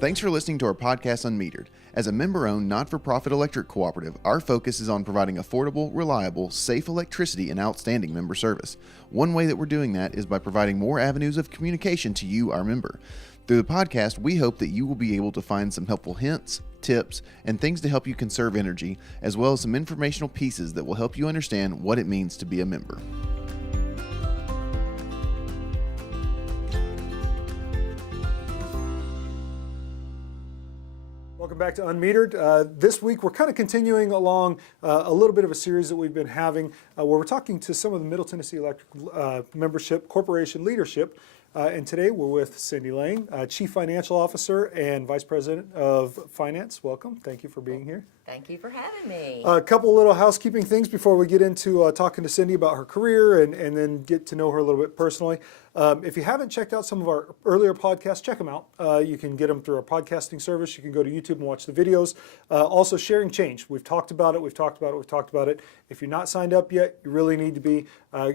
Thanks for listening to our podcast Unmetered. As a member-owned, not-for-profit electric cooperative, our focus is on providing affordable, reliable, safe electricity and outstanding member service. One way that we're doing that is by providing more avenues of communication to you, our member. Through the podcast, we hope that you will be able to find some helpful hints, tips, and things to help you conserve energy, as well as some informational pieces that will help you understand what it means to be a member. Welcome back to Unmetered. This week we're kind of continuing along a little bit of a series that we've been having where we're talking to some of the Middle Tennessee Electric membership corporation leadership. And today we're with Cindy Layne, Chief Financial Officer and Vice President of Finance. Welcome. Thank you for being here. Thank you for having me. A couple little housekeeping things before we get into talking to Cindy about her career and then get to know her a little bit personally. If you haven't checked out some of our earlier podcasts, check them out. You can get them through our podcasting service. You can go to YouTube and watch the videos. Also, Sharing Change. We've talked about it. We've talked about it. If you're not signed up yet, you really need to be.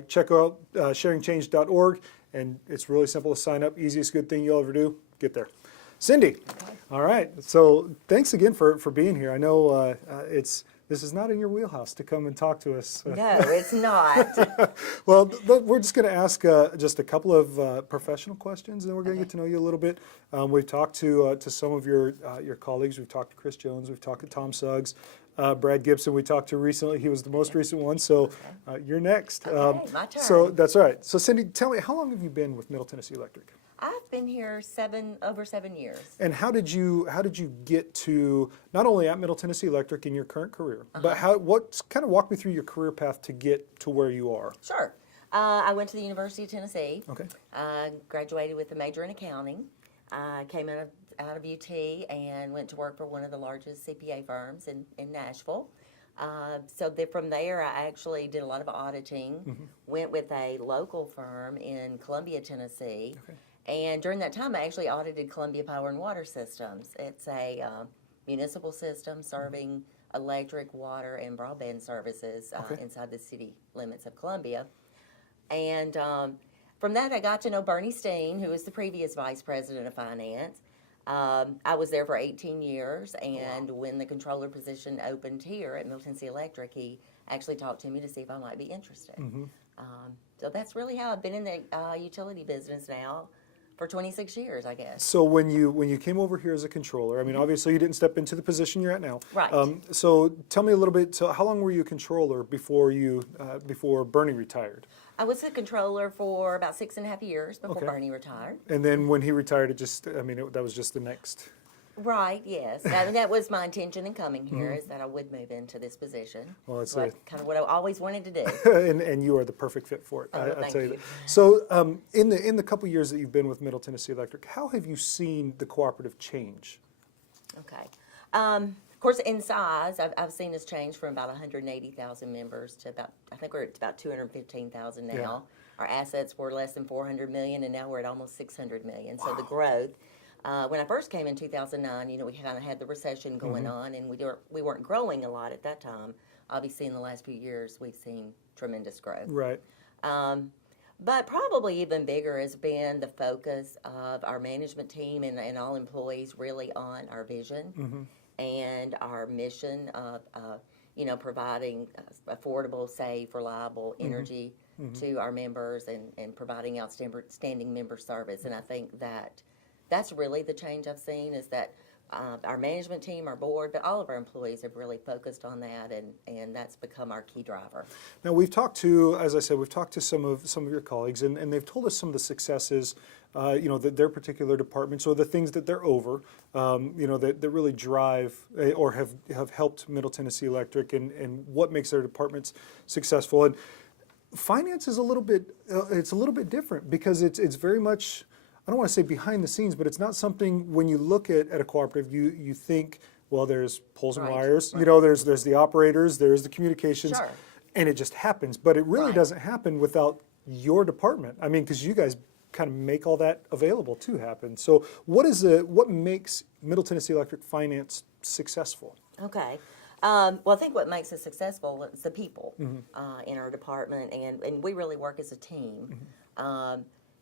Check out sharingchange.org. And it's really simple to sign up. Easiest good thing you'll ever do. Get there. Cindy. Okay. All right. So thanks again for being here. I know this is not in your wheelhouse to come and talk to us. No, it's not. Well, we're just going to ask just a couple of professional questions, and then we're going to get to know you a little bit. We've talked to some of your colleagues. We've talked to Chris Jones. We've talked to Tom Suggs. Brad Gibson we talked to recently. He was the most recent one, so you're next. Okay, my turn. So that's all right. So Cindy, tell me, how long have you been with Middle Tennessee Electric? I've been here over 7 years. And how did you get to not only at Middle Tennessee Electric in your current career, but kind of walk me through your career path to get to where you are? Sure. I went to the University of Tennessee. Okay. Graduated with a major in accounting. Came out of UT and went to work for one of the largest CPA firms in Nashville. From there, I actually did a lot of auditing, went with a local firm in Columbia, Tennessee. Okay. And during that time, I actually audited Columbia Power and Water Systems. It's a municipal system serving electric, water, and broadband services inside the city limits of Columbia. And from that, I got to know Bernie Steen, who was the previous Vice President of Finance. I was there for 18 years, and when the controller position opened here at Middle Tennessee Electric, he actually talked to me to see if I might be interested. So that's really how I've been in the utility business now for 26 years, I guess. So when you came over here as a controller, I mean, obviously you didn't step into the position you're at now. Right. So tell me a little bit. So how long were you a controller before Bernie retired? I was a controller for about 6.5 years before Bernie retired. And then when he retired, that was just the next. Right, yes. That was my intention in coming here, is that I would move into this position. Well, it's kind of what I always wanted to do. and you are the perfect fit for it. Thank tell you you. that. So in the couple years that you've been with Middle Tennessee Electric, how have you seen the cooperative change? Okay. Of course, in size, I've seen us change from about 180,000 members to I think we're at about 215,000 now. Yeah. Our assets were less than $400 million, and now we're at almost $600 million. Wow. So the growth. When I first came in 2009, we kind of had the recession going on, and we weren't growing a lot at that time. Obviously, in the last few years, we've seen tremendous growth. Right. But probably even bigger has been the focus of our management team and all employees really on our vision and our mission of, providing affordable, safe, reliable energy to our members and providing outstanding member service. And I think that's really the change I've seen, is that our management team, our board, but all of our employees have really focused on that, and that's become our key driver. Now we've talked to, as I said, some of your colleagues, and they've told us some of the successes, that their particular departments or the things that they're over, that really drive or have helped Middle Tennessee Electric and what makes their departments successful. And finance is a little bit different because it's very much, I don't want to say behind the scenes, but it's not something when you look at a cooperative, you think, well, there's poles and wires, there's the operators, there's the communications, and it just happens. But it really doesn't happen without your department. I mean, because you guys kind of make all that available to happen. So what makes Middle Tennessee Electric Finance successful? Okay. Well, I think what makes us successful is the people in our department, and we really work as a team.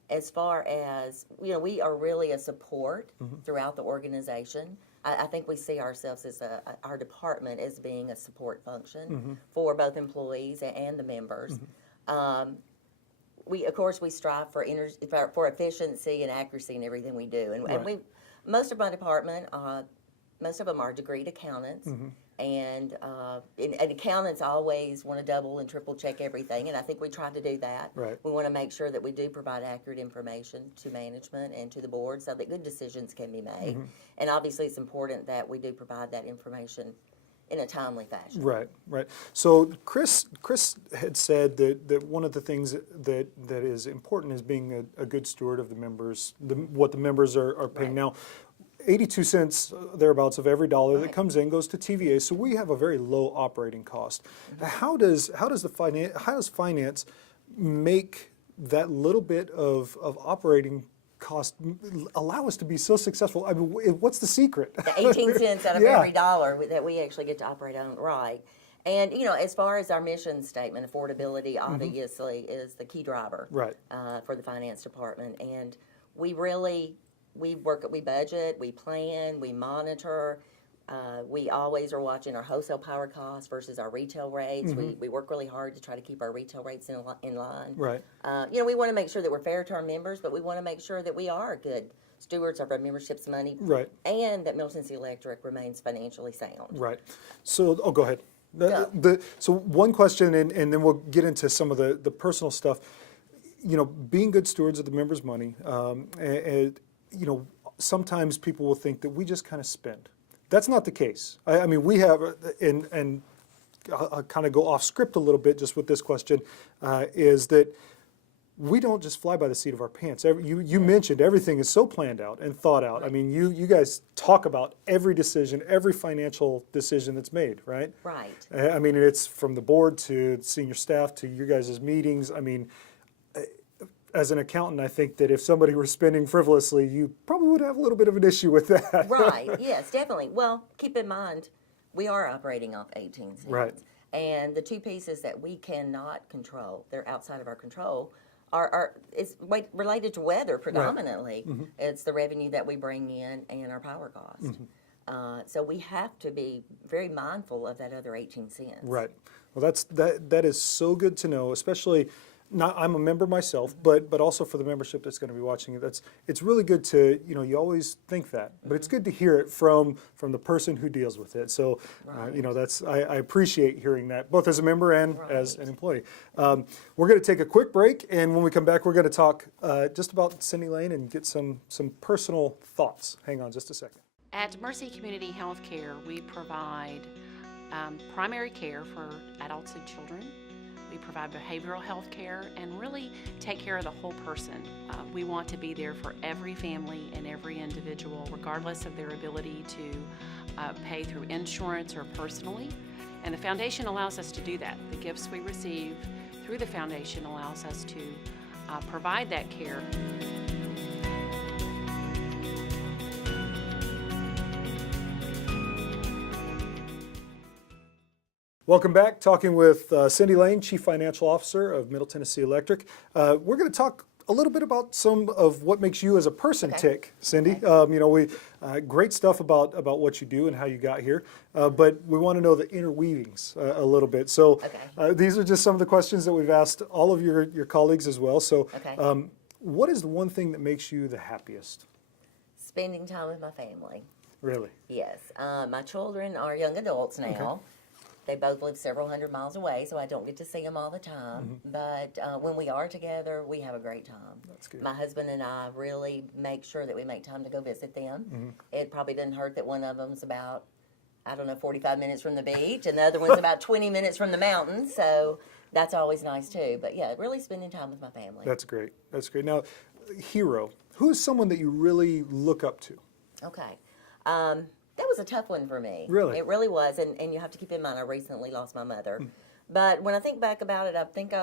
as far as, we are really a support throughout the organization. I think we see ourselves as our department as being a support function for both employees and the members. Of course, we strive for efficiency and accuracy in everything we do, and most of my department, most of them are degreed accountants, and accountants always want to double and triple check everything, and I think we try to do that. Right. We want to make sure that we do provide accurate information to management and to the board so that good decisions can be made. And obviously, it's important that we do provide that information in a timely fashion. Right, right. So Chris had said that one of the things that is important is being a good steward of the members, what the members are paying. Now, 82 cents thereabouts of every dollar that comes in goes to TVA, so we have a very low operating cost. How does finance make that little bit of operating cost allow us to be so successful? I mean, what's the secret? The 18 cents out of every dollar that we actually get to operate on, right? And as far as our mission statement, affordability obviously is the key driver, right, for the finance department. And we budget, we plan, we monitor. We always are watching our wholesale power costs versus our retail rates. We work really hard to try to keep our retail rates in line. Right. We want to make sure that we're fair to our members, but we want to make sure that we are good stewards of our membership's money, right, and that Middle Tennessee Electric remains financially sound. Right. So, go ahead. So one question, and then we'll get into some of the personal stuff. Being good stewards of the members' money, sometimes people will think that we just kind of spend. That's not the case. I mean, we have, and I'll kind of go off script a little bit just with this question, is that we don't just fly by the seat of our pants. You mentioned everything is so planned out and thought out. I mean, you guys talk about every decision, every financial decision that's made, right? Right. I mean, it's from the board to senior staff to you guys' meetings. I mean, as an accountant, I think that if somebody were spending frivolously, you probably would have a little bit of an issue with that. Right, yes, definitely. Well, keep in mind, we are operating off 18 cents. Right. And the two pieces that we cannot control, they're outside of our control, it's related to weather predominantly. Right. It's the revenue that we bring in and our power cost. So we have to be very mindful of that other 18 cents. Right. Well, that is so good to know, especially. I'm a member myself, but also for the membership that's going to be watching it. It's really good to, you always think that, but it's good to hear it from the person who deals with it. So, I appreciate hearing that, both as a member and as an employee. We're going to take a quick break, and when we come back, we're going to talk just about Cindy Layne and get some personal thoughts. Hang on just a second. At Mercy Community Healthcare, we provide primary care for adults and children. We provide behavioral health care and really take care of the whole person. We want to be there for every family and every individual, regardless of their ability to pay through insurance or personally. And the foundation allows us to do that. The gifts we receive through the foundation allows us to provide that care. Welcome back. Talking with Cindy Layne, Chief Financial Officer of Middle Tennessee Electric. We're going to talk a little bit about some of what makes you as a person tick, Cindy. We great stuff about what you do and how you got here, but we want to know the interweavings a little bit. So these are just some of the questions that we've asked all of your colleagues as well. So what is the one thing that makes you the happiest? Spending time with my family. Really? Yes. My children are young adults now. They both live several hundred miles away, so I don't get to see them all the time. But when we are together, we have a great time. That's good. My husband and I really make sure that we make time to go visit them. It probably doesn't hurt that one of them's about, 45 minutes from the beach, and the other one's about 20 minutes from the mountains. So that's always nice too. But yeah, really spending time with my family. That's great. That's great. Now, hero. Who is someone that you really look up to? Okay. That was a tough one for me. Really? It really was, and you have to keep in mind I recently lost my mother. But when I think back about it, I think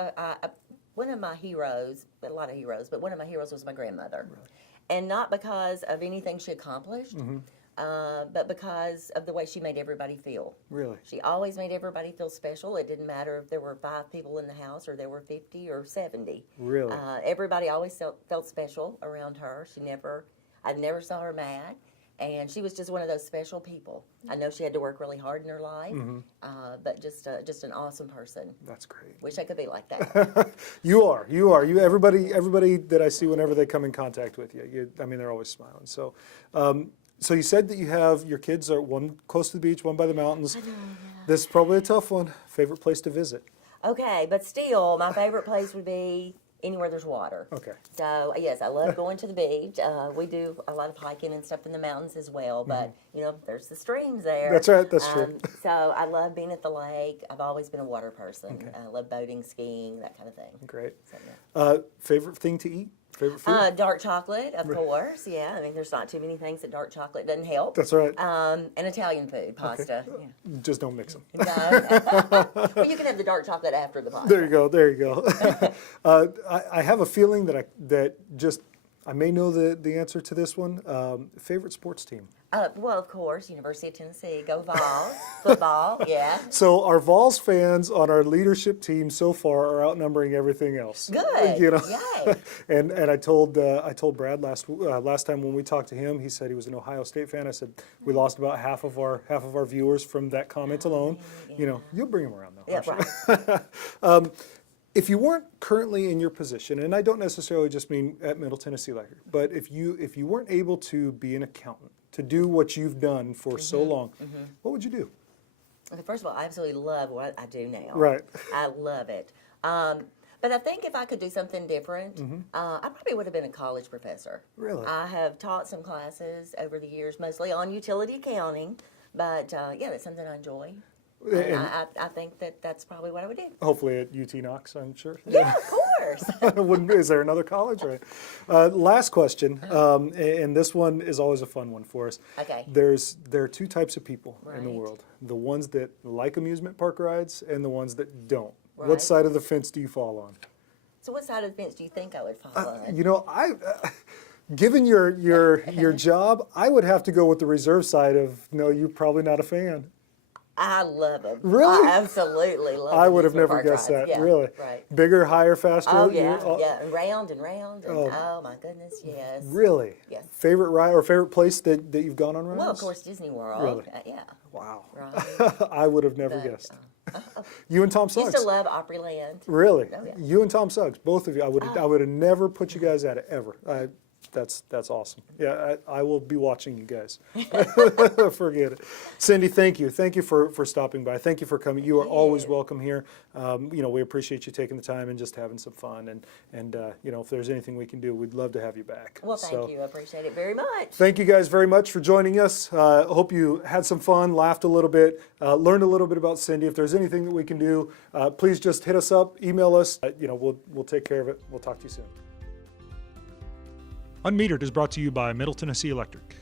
one of my heroes, a lot of heroes, but one of my heroes was my grandmother. Really? And not because of anything she accomplished, but because of the way she made everybody feel. Really? She always made everybody feel special. It didn't matter if there were 5 people in the house or there were 50 or 70. Really? Everybody always felt special around her. I never saw her mad. And she was just one of those special people. I know she had to work really hard in her life, but just an awesome person. That's great. Wish I could be like that. You are. Everybody that I see whenever they come in contact with you, I mean, they're always smiling. So, so you said that you have, your kids are one close to the beach, one by the mountains. This is probably a tough one. Favorite place to visit? Okay, but still, my favorite place would be anywhere there's water. Okay. So, yes, I love going to the beach. We do a lot of hiking and stuff in the mountains as well, but, you know, there's the streams there. That's right, that's true. So I love being at the lake. I've always been a water person. Okay. I love boating, skiing, that kind of thing. Great. So, yeah. Favorite thing to eat? Favorite food? Dark chocolate, of course. Yeah, I mean, there's not too many things that dark chocolate doesn't help. That's right. And Italian food, pasta. Okay. Yeah. Just don't mix them. No. Well, you can have the dark chocolate after the pasta. There you go. I have a feeling that I may know the answer to this one. Favorite sports team? Well, of course, University of Tennessee. Go Vols. Football, yeah. So our Vols fans on our leadership team so far are outnumbering everything else. Good. You know? Yay. And I told Brad last time when we talked to him, he said he was an Ohio State fan. I said we lost about half of our viewers from that comment alone. Yeah. You know, you'll bring them around though. Yeah, right. If you weren't currently in your position, and I don't necessarily just mean at Middle Tennessee Electric, but if you weren't able to be an accountant, to do what you've done for so long, what would you do? Okay, first of all, I absolutely love what I do now. Right. I love it. But I think if I could do something different, I probably would have been a college professor. Really? I have taught some classes over the years, mostly on utility accounting, but yeah, that's something I enjoy. And I think that's probably what I would do. Hopefully at UT Knox, I'm sure. Yeah, of course. Is there another college? Right. Last question, and this one is always a fun one for us. Okay. There are 2 types of people in the Right. world: the ones that like amusement park rides and the ones that don't. What Right. side of the fence do you fall on? So what side of the fence do you think I would fall on? You know, given your job, I would have to go with the reserve side of no. You're probably not a fan. I love them. Really? I absolutely love them. I would have never guessed that. Yeah, Really? Right. Bigger, higher, faster? Oh, yeah, yeah, and round, and oh my goodness, yes. Really? Yes. Favorite ride or favorite place that you've gone on rides? Well, of course, Disney World. Really? Yeah. Wow. Right. I would have never But, guessed. You and Tom Used Suggs. to love Opryland. Really? Oh, yeah. You and Tom Suggs, both of you. I would have never put you guys at it ever. That's awesome. Yeah, I will be watching you guys. Forget it. Cindy, thank you. Thank you for stopping by. Thank you for coming. You are always welcome here. You know, we appreciate you taking the time and just having some fun. And you know, if there's anything we can do, we'd love to have you back. Well, thank you. I appreciate it very much. Thank you guys very much for joining us. Hope you had some fun, laughed a little bit, learned a little bit about Cindy. If there's anything that we can do, please just hit us up, email us. You know, we'll take care of it. We'll talk to you soon. Unmetered is brought to you by Middle Tennessee Electric.